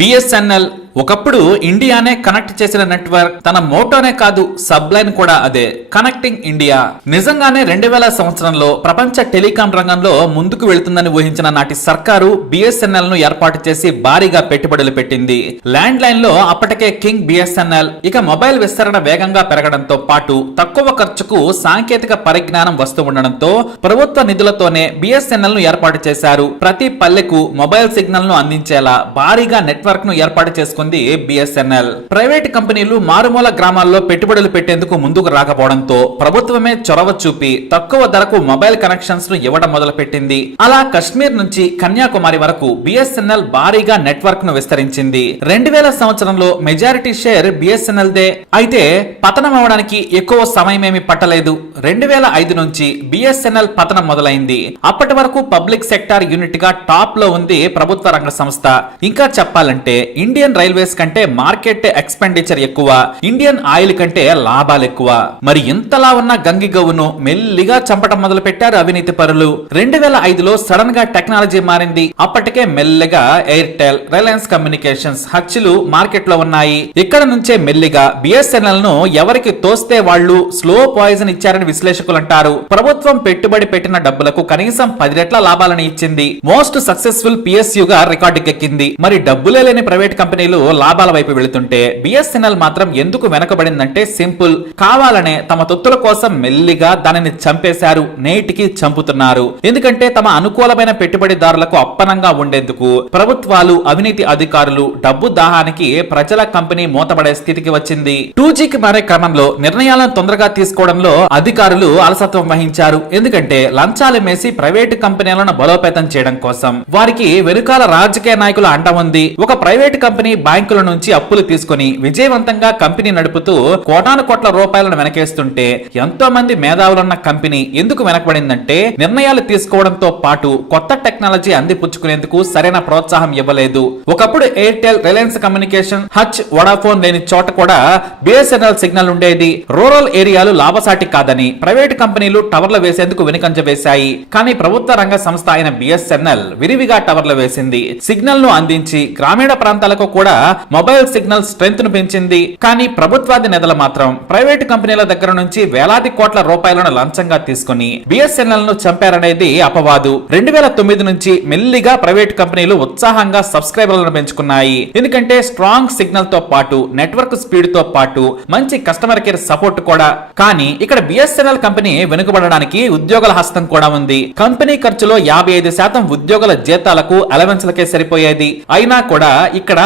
BSNL ఒకప్పుడు ఇండియానే connect చేసిన network తన మోటోనే కాదు సబ్ లైన్ కూడా అదే. Connecting India. నిజంగానే రెండు వేల సంవత్సరంలో ప్రపంచ టెలికాం రంగంలో ముందుకు వెళుతుందని ఊహించిన నాటి సర్కారు బిఎస్ఎన్ఎల్ను ఏర్పాటు చేసి భారీగా పెట్టుబడులు పెట్టింది. ల్యాండ్ లైన్లో అప్పటికే కింగ్ బిఎస్ఎన్ఎల్ ఇక మొబైల్ విస్తరణ వేగంగా పెరగడంతో పాటు తక్కువ ఖర్చుకు సాంకేతిక పరిజ్ఞానం వస్తూ ఉండడంతో ప్రభుత్వ నిధులతోనే బిఎస్ఎన్ఎల్ను ఏర్పాటు చేశారు. ప్రతి పల్లెకు మొబైల్ సిగ్నల్ను అందించేలా భారీగా నెట్వర్క్ను ఏర్పాటు చేసుకుంది బిఎస్ఎన్ఎల్ ప్రైవేట్ కంపెనీలు మారుమూల గ్రామాల్లో పెట్టుబడులు పెట్టేందుకు ముందుకు రాకపోవడంతో ప్రభుత్వమే చొరవ చూపి తక్కువ ధరకు మొబైల్ కనెక్షన్స్ను ఇవ్వడం మొదలుపెట్టింది. అలా కశ్మీర్ నుంచి కన్యాకుమారి వరకు బిఎస్ఎన్ఎల్ భారీగా నెట్వర్క్ను విస్తరించింది. రెండు వేల సంవత్సరంలో మెజారిటీ షేర్ బిఎస్ఎన్ఎల్ దే. అయితే పతనం అవడానికి ఎక్కువ సమయమేమి పట్టలేదు. రెండు వేల ఐదు నుంచి బిఎస్ఎన్ఎల్ పతనం మొదలైంది. అప్పటి వరకు పబ్లిక్ సెక్టార్ యూనిట్గా టాప్లో ఉంది ప్రభుత్వ రంగ సంస్థ. ఇంకా చెప్పాలంటే ఇండియన్ రైల్వేస్ కంటే మార్కెట్ ఎక్స్పెండిచర్ ఎక్కువ ఇండియన్ ఆయిల్ కంటే లాభాలు ఎక్కువ. మరి ఇంతలా ఉన్న గంగిగవ్వును మెల్లిగా చంపటం మొదలు పెట్టారు అవినీతి పరులు. రెండు వేల ఐదులో సడన్గా టెక్నాలజీ మారింది. అప్పటికే మెల్లిగా ఎయిర్టెల్ రిలయన్స్ కమ్యూనికేషన్స్ హచ్చులు మార్కెట్లో ఉన్నాయి. ఇక్కడ నుంచే మెల్లిగా బిఎస్ఎన్ఎల్ను ఎవరికి తోస్తే వాళ్ళు స్లో పాయిజన్ ఇచ్చారని విశ్లేషకులు అంటారు ప్రభుత్వం పెట్టుబడి పెట్టిన డబ్బులకు కనీసం పది రెట్ల లాభాలని ఇచ్చింది. మోస్ట్ సక్సెస్ఫుల్ పిఎస్యు గా రికార్డుకెక్కింది. మరి డబ్బులే లేని ప్రైవేట్ కంపెనీలు లాభాల వైపు వెళుతుంటే బిఎస్ఎన్ఎల్ మాత్రం ఎందుకు వెనకబడిందంటే సింపుల్. కావాలనే తమ తొత్తుల కోసం మెల్లిగా దానిని చంపేశారు. నేటికి చంపుతున్నారు. ఎందుకంటే తమ అనుకూలమైన పెట్టుబడిదారులకు అప్పనంగా ఉండేందుకు ప్రభుత్వాలు అవినీతి అధికారులు డబ్బు దాహానికి ప్రజల కంపెనీ మూతపడే స్థితికి వచ్చింది. టూ జీకి మారే క్రమంలో నిర్ణయాలను తొందరగా తీసుకోవడంలో అధికారులు అలసత్వం వహించారు. ఎందుకంటే లంచాలు మేసి ప్రైవేటు కంపెనీలను బలోపేతం చేయడం కోసం వారికి వెనుకాల రాజకీయ నాయకుల అండ ఉంది. ఒక ప్రైవేటు కంపెనీ బ్యాంకుల నుంచి అప్పులు తీసుకొని విజయవంతంగా కంపెనీ నడుపుతూ కోటాను కోట్ల రూపాయలను వెనకేస్తుంటే ఎంతో మంది మేధావులున్న కంపెనీ ఎందుకు వెనకబడిందంటే నిర్ణయాలు తీసుకోవడంతో పాటు కొత్త టెక్నాలజీ అందిపుచ్చుకునేందుకు సరైన ప్రోత్సాహం ఇవ్వలేదు. ఒకప్పుడు Airtel Reliance Communication Hutch Vodafone లేని చోట కూడా బిఎస్ఎన్ఎల్ సిగ్నల్ ఉండేది. రూరల్ ఏరియాలు లాభసాటి కాదని ప్రైవేట్ కంపెనీలు టవర్లు వేసేందుకు వెనుకంజ వేశాయి. కానీ ప్రభుత్వ రంగ సంస్థ అయిన బిఎస్ఎన్ఎల్ విరివిగా టవర్లు వేసింది. సిగ్నల్ను అందించి గ్రామీణ ప్రాంతాలకు కూడా మొబైల్ సిగ్నల్ స్ట్రెంత్ను పెంచింది. కానీ ప్రభుత్వాది నిధులు మాత్రం ప్రైవేట్ కంపెనీల దగ్గర నుంచి వేలాది కోట్ల రూపాయలను లంచంగా తీసుకుని బిఎస్ఎన్ఎల్ను చంపారనేది అపవాదు. రెండు వేల తొమ్మిది నుంచి మెల్లిగా ప్రైవేట్ కంపెనీలు ఉత్సాహంగా సబ్స్క్రైబర్లను పెంచుకున్నాయి. ఎందుకంటే స్ట్రాంగ్ సిగ్నల్తో పాటు నెట్వర్క్ స్పీడ్తో పాటు మంచి కస్టమర్ కేర్ సపోర్ట్ కూడా. కానీ ఇక్కడ బిఎస్ఎన్ఎల్ కంపెనీ వెనుకబడడానికి ఉద్యోగుల హస్తం కూడా ఉంది. కంపెనీ ఖర్చులో యాభై ఐదు శాతం ఉద్యోగుల జీతాలకు అలవెన్స్లకే సరిపోయేది. అయినా కూడా ఇక్కడ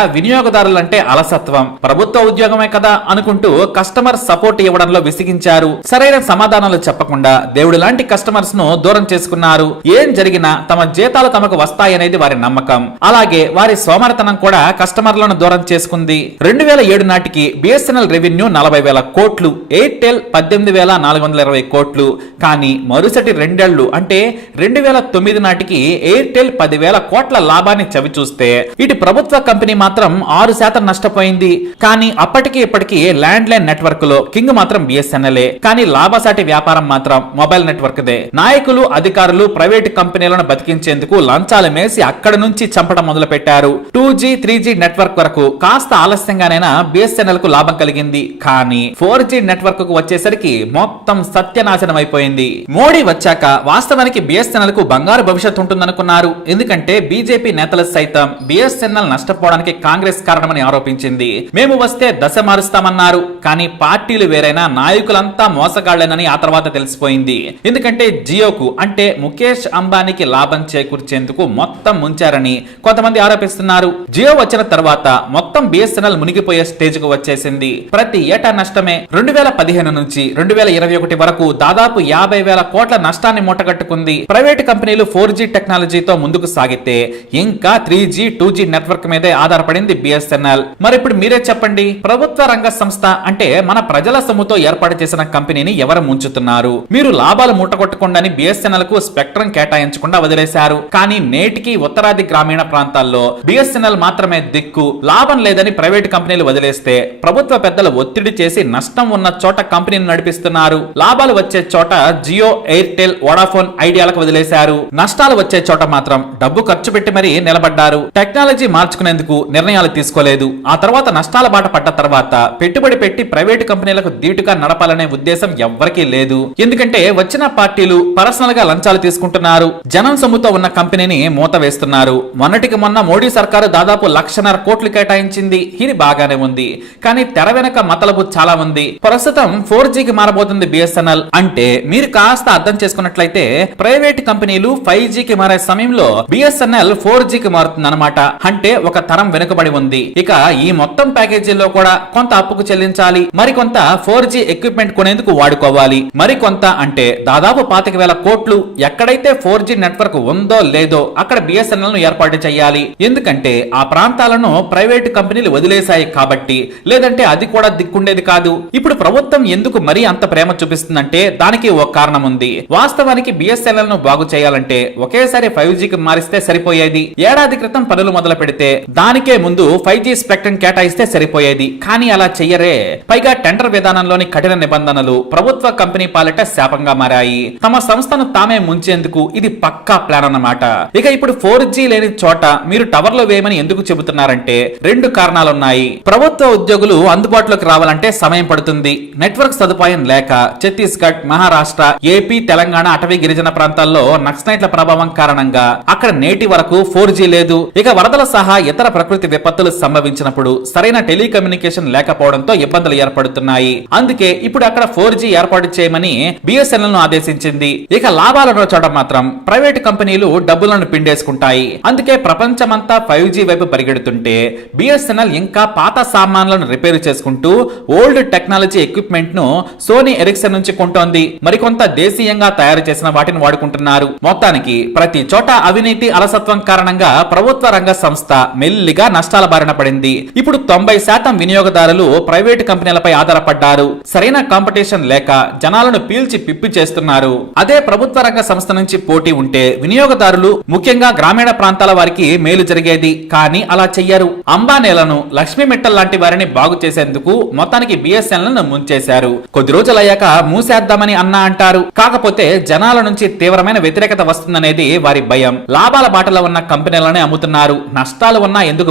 వినియోగదారులంటే అలసత్వం. ప్రభుత్వ ఉద్యోగమే కదా అనుకుంటూ కస్టమర్ సపోర్ట్ ఇవ్వడంలో విసిగించారు. సరైన సమాధానాలు చెప్పకుండా దేవుడు లాంటి కస్టమర్స్ను దూరం చేసుకున్నారు. ఏం జరిగినా తమ జీతాలు తమకు వస్తాయనేది వారి నమ్మకం. అలాగే వారి సోమరతనం కూడా కస్టమర్లను దూరం చేసుకుంది. రెండు వేల ఏడు నాటికి బిఎస్ఎన్ఎల్ రెవెన్యూ నలభై వేల కోట్లు ఎయిర్టెల్ పద్దెనిమిది వేల నాలుగు వందల ఇరవై కోట్లు. కానీ మరుసటి రెండేళ్ళు అంటే రెండు వేల తొమ్మిది నాటికి ఎయిర్టెల్ పదివేల కోట్ల లాభాన్ని చవి చూస్తే ఇటు ప్రభుత్వ కంపెనీ మాత్రం ఆరు శాతం నష్టపోయింది. కానీ అప్పటికి ఇప్పటికీ ల్యాండ్ లైన్ నెట్వర్క్లో కింగ్ మాత్రం బిఎస్ఎన్ఎల్ఏ కానీ లాభసాటి వ్యాపారం మాత్రం మొబైల్ నెట్వర్క్ దే నాయకులు అధికారులు ప్రైవేట్ కంపెనీలను బతికించేందుకు లంచాలు మేసి అక్కడ నుంచి చంపడం మొదలు పెట్టారు two G three G network వరకు కాస్త ఆలస్యంగానైనా బిఎస్ఎన్ఎల్కు లాభం కలిగింది. కానీ ఫోర్ జీ నెట్వర్క్కు వచ్చేసరికి మొత్తం సత్యనాశనం అయిపోయింది మోడీ వచ్చాక వాస్తవానికి బిఎస్ఎన్ఎల్కు బంగారు భవిష్యత్తు ఉంటుందనుకున్నారు. ఎందుకంటే బీజేపీ నేతలు సైతం బిఎస్ఎన్ఎల్ నష్టపోవడానికి కాంగ్రెస్ కారణమని ఆరోపించింది. మేము వస్తే దశ మారుస్తామన్నారు. కానీ పార్టీలు వేరైనా నాయకులంతా మోసగాళ్ళేనని ఆ తర్వాత తెలిసిపోయింది. ఎందుకంటే జియోకు అంటే ముఖేష్ అంబానీకి లాభం చేకూర్చేందుకు మొత్తం ముంచారని కొంతమంది ఆరోపిస్తున్నారు. జియో వచ్చిన తర్వాత మొత్తం బిఎస్ఎన్ఎల్ మునిగిపోయే స్టేజ్కు వచ్చేసింది. ప్రతి ఏటా నష్టమే రెండు వేల పదిహేను నుంచి రెండు వేల ఇరవై ఒకటి వరకు దాదాపు యాభై వేల కోట్ల నష్టాన్ని మూటగట్టుకుంది. ప్రైవేట్ కంపెనీలు ఫోర్ జీ టెక్నాలజీతో ముందుకు సాగితే ఇంకా three G two G network మీదే ఆధారపడింది బిఎస్ఎన్ఎల్ మరి ఇప్పుడు మీరే చెప్పండి. ప్రభుత్వ రంగ సంస్థ అంటే మన ప్రజల సొమ్ముతో ఏర్పాటు చేసిన కంపెనీని ఎవరు ముంచుతున్నారు? మీరు లాభాలు మూటగొట్టకుండాని బిఎస్ఎన్ఎల్కు స్పెక్ట్రం కేటాయించకుండా వదిలేశారు. కానీ నేటికి ఉత్తరాది గ్రామీణ ప్రాంతాల్లో బిఎస్ఎన్ఎల్ మాత్రమే దిక్కు లాభం లేదని ప్రైవేట్ కంపెనీలు వదిలేస్తే ప్రభుత్వ పెద్దలు ఒత్తిడి చేసి నష్టం ఉన్న చోట కంపెనీని నడిపిస్తున్నారు. లాభాలు వచ్చే చోట జియో ఎయిర్టెల్ వోడాఫోన్ ఐడియాలకు వదిలేశారు. నష్టాలు వచ్చే చోట మాత్రం డబ్బు ఖర్చు పెట్టి మరీ నిలబడ్డారు. టెక్నాలజీ మార్చుకునేందుకు నిర్ణయాలు తీసుకోలేదు. ఆ తర్వాత నష్టాల బాట పడ్డ తర్వాత పెట్టుబడి పెట్టి ప్రైవేటు కంపెనీలకు ధీటుగా నడపాలనే ఉద్దేశం ఎవ్వరికీ లేదు. ఎందుకంటే వచ్చిన పార్టీలు పర్సనల్గా లంచాలు తీసుకుంటున్నారు. జనం సొమ్ముతో ఉన్న కంపెనీని మూత వేస్తున్నారు. మొన్నటికి మొన్న మోడీ సర్కారు దాదాపు లక్షన్నర కోట్లు కేటాయించింది. ఇది బాగానే ఉంది. కానీ తెర వెనక మతలబు చాలా ఉంది. ప్రస్తుతం ఫోర్కి మారబోతుంది బిఎస్ఎన్ఎల్. అంటే మీరు కాస్త అర్థం చేసుకున్నట్లయితే ప్రైవేట్ కంపెనీలు ఫైవ్కి మారే సమయంలో బిఎస్ఎన్ఎల్ ఫోర్కి మారుతుంది అనమాట అంటే ఒక తరం వెనుకబడి ఉంది. ఇక ఈ మొత్తం ప్యాకేజీలో కూడా కొంత అప్పుకు చెల్లించాలి మరికొంత ఫోర్ జీ ఎక్విప్మెంట్ కొనేందుకు వాడుకోవాలి. మరికొంత అంటే దాదాపు పాతిక వేల కోట్లు ఎక్కడైతే ఫోర్ జీ నెట్వర్క్ ఉందో లేదో అక్కడ బిఎస్ఎన్ఎల్ను ఏర్పాటు చేయాలి. ఎందుకంటే ఆ ప్రాంతాలను ప్రైవేటు కంపెనీలు వదిలేశాయి కాబట్టి లేదంటే అది కూడా దిక్కుండేది కాదు. ఇప్పుడు ప్రభుత్వం ఎందుకు మరీ అంత ప్రేమ చూపిస్తుందంటే దానికి ఓ కారణం ఉంది వాస్తవానికి బిఎస్ఎన్ఎల్ను బాగు చేయాలంటే ఒకేసారి ఫైవ్కి మారిస్తే సరిపోయేది. ఏడాది క్రితం పనులు మొదలు పెడితే దానికే ముందు ఫైవ్ జీ స్పెక్ట్రమ్ కేటాయిస్తే సరిపోయేది. కానీ అలా చెయ్యరే. పైగా టెండర్ విధానంలోని కఠిన నిబంధనలు ప్రభుత్వ కంపెనీ పాలిట శాపంగా మారాయి. తమ సంస్థను తామే ముంచేందుకు ఇది పక్కా ప్లాన్ అన్నమాట. ఇక ఇప్పుడు ఫోర్ జీ లేని చోట మీరు టవర్లు వేయమని ఎందుకు చెబుతున్నారంటే రెండు కారణాలున్నాయి. ప్రభుత్వ ఉద్యోగులు అందుబాటులోకి రావాలంటే సమయం పడుతుంది. నెట్వర్క్ సదుపాయం లేక ఛత్తీస్గఢ్ మహారాష్ట్ర ఏపీ తెలంగాణ అటవీ గిరిజన ప్రాంతాల్లో నక్సలైట్ల ప్రభావం కారణంగా అక్కడ నేటి వరకు ఫోర్ లేదు. ఇక వరదల సహా ఇతర ప్రకృతి విపత్తులు సంభవించినప్పుడు సరైన టెలికమ్యూనికేషన్ లేకపోవడంతో ఇబ్బందులు ఏర్పడుతున్నాయి. అందుకే ఇప్పుడు అక్కడ ఫోర్ జీ ఏర్పాటు చేయమని బిఎస్ఎన్ఎల్ను ఆదేశించింది. ఇక లాభాలను చోట మాత్రం ప్రైవేట్ కంపెనీలు డబ్బులను పిండేసుకుంటాయి. అందుకే ప్రపంచమంతా ఫైవ్ జీ వైపు పరిగెడుతుంటే బిఎస్ఎన్ఎల్ ఇంకా పాత సామాన్లను రిపేర్ చేసుకుంటూ ఓల్డ్ టెక్నాలజీ ఎక్విప్మెంట్ను సోనీ ఎరిక్సన్ నుంచి కొంటోంది. మరికొంత దేశీయంగా తయారు చేసిన వాటిని వాడుకుంటున్నారు. మొత్తానికి ప్రతి చోట అవినీతి అలసత్వం కారణంగా ప్రభుత్వ రంగ సంస్థ మెల్లిగా నష్టాల బారిన పడింది. ఇప్పుడు తొంభై శాతం వినియోగదారులు ప్రైవేట్ కంపెనీలపై ఆధారపడ్డారు. సరైన కాంపిటీషన్ లేక జనాలను పీల్చి పిప్పి చేస్తున్నారు. అదే ప్రభుత్వ రంగ సంస్థ నుంచి పోటీ ఉంటే వినియోగదారులు ముఖ్యంగా గ్రామీణ ప్రాంతాల వారికి మేలు జరిగేది. కానీ అలా చెయ్యరు. అంబానేలను లక్ష్మీ మిట్టల్ లాంటి వారిని బాగు చేసేందుకు మొత్తానికి బిఎస్ఎన్ఎల్ను ముంచేశారు. కొద్ది రోజులయ్యాక మూసేద్దామని అన్నా అంటారు. కాకపోతే జనాల నుంచి తీవ్రమైన వ్యతిరేకత వస్తుందనేది వారి భయం. లాభాల బాటలో ఉన్న కంపెనీలనే అమ్ముతున్నారు. నష్టాలు ఉన్నా ఎందుకు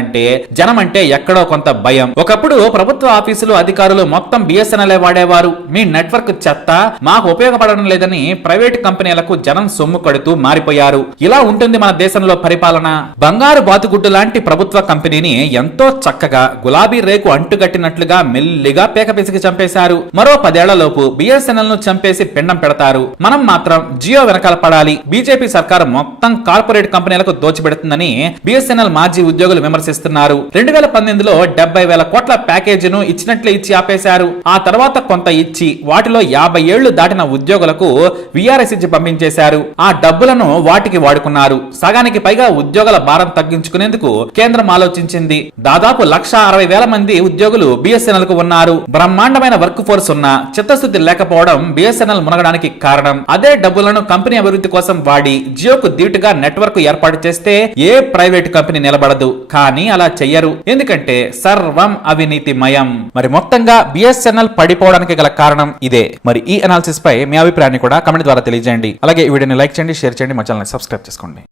భరిస్తున్నారంటే జనం అంటే ఎక్కడో కొంత భయం. ఒకప్పుడు ప్రభుత్వ ఆఫీసులు అధికారులు మొత్తం బిఎస్ఎన్ఎల్ వాడేవారు. మీ నెట్వర్క్ చెత్త మాకు ఉపయోగపడడం లేదని ప్రైవేట్ కంపెనీలకు జనం సొమ్ము కడుతూ మారిపోయారు. ఇలా ఉంటుంది మన దేశంలో పరిపాలన. బంగారు బాతుగుడ్డు లాంటి ప్రభుత్వ కంపెనీని ఎంతో చక్కగా గులాబీ రేకు అంటుగట్టినట్లుగా మెల్లిగా పేక పిసికి చంపేశారు. మరో పదేళ్ళలోపు బిఎస్ఎన్ఎల్ను చంపేసి పిండం పెడతారు. మనం మాత్రం జియో వెనకాల పడాలి. బీజేపీ సర్కారు మొత్తం కార్పొరేట్ కంపెనీలకు దోచిపెడుతుందని బిఎస్ఎన్ఎల్ మాజీ ఉద్యోగులు విమర్శిస్తున్నారు. రెండు వేల పంతొమ్మిదిలో డెబ్బై వేల కోట్ల ప్యాకేజీను ఇచ్చినట్లే ఇచ్చి ఆపేశారు. ఆ తర్వాత కొంత ఇచ్చి వాటిలో యాభై ఏళ్ళు దాటిన ఉద్యోగులకు విఆర్ఎస్ ఇచ్చి పంపించేశారు. ఆ డబ్బులను వాటికి వాడుకున్నారు. సగానికి పైగా ఉద్యోగుల భారం తగ్గించుకునేందుకు కేంద్రం ఆలోచించింది. దాదాపు లక్ష అరవై వేల మంది ఉద్యోగులు బిఎస్ఎన్ఎల్కు ఉన్నారు. బ్రహ్మాండమైన వర్క్ ఫోర్స్ ఉన్న చిత్తశుద్ధి లేకపోవడం బిఎస్ఎన్ఎల్ మునగడానికి కారణం. అదే డబ్బులను కంపెనీ అభివృద్ధి కోసం వాడి జియోకు ధీటుగా నెట్వర్క్ ఏర్పాటు చేస్తే ఏ ప్రైవేట్ కంపెనీ నిలబడదు. కానీ కానీ అలా చెయ్యరు. ఎందుకంటే సర్వం అవినీతిమయం. మరి మొత్తంగా బిఎస్ఎన్ఎల్ పడిపోవడానికి గల కారణం ఇదే. మరి ఈ అనాలిసిస్ పై మీ అభిప్రాయాన్ని కూడా కమెంట్ ద్వారా తెలియజేయండి. అలాగే ఈ వీడియోని లైక్ చేయండి షేర్ చేయండి మా ఛానల్ సబ్స్క్రైబ్ చేసుకోండి.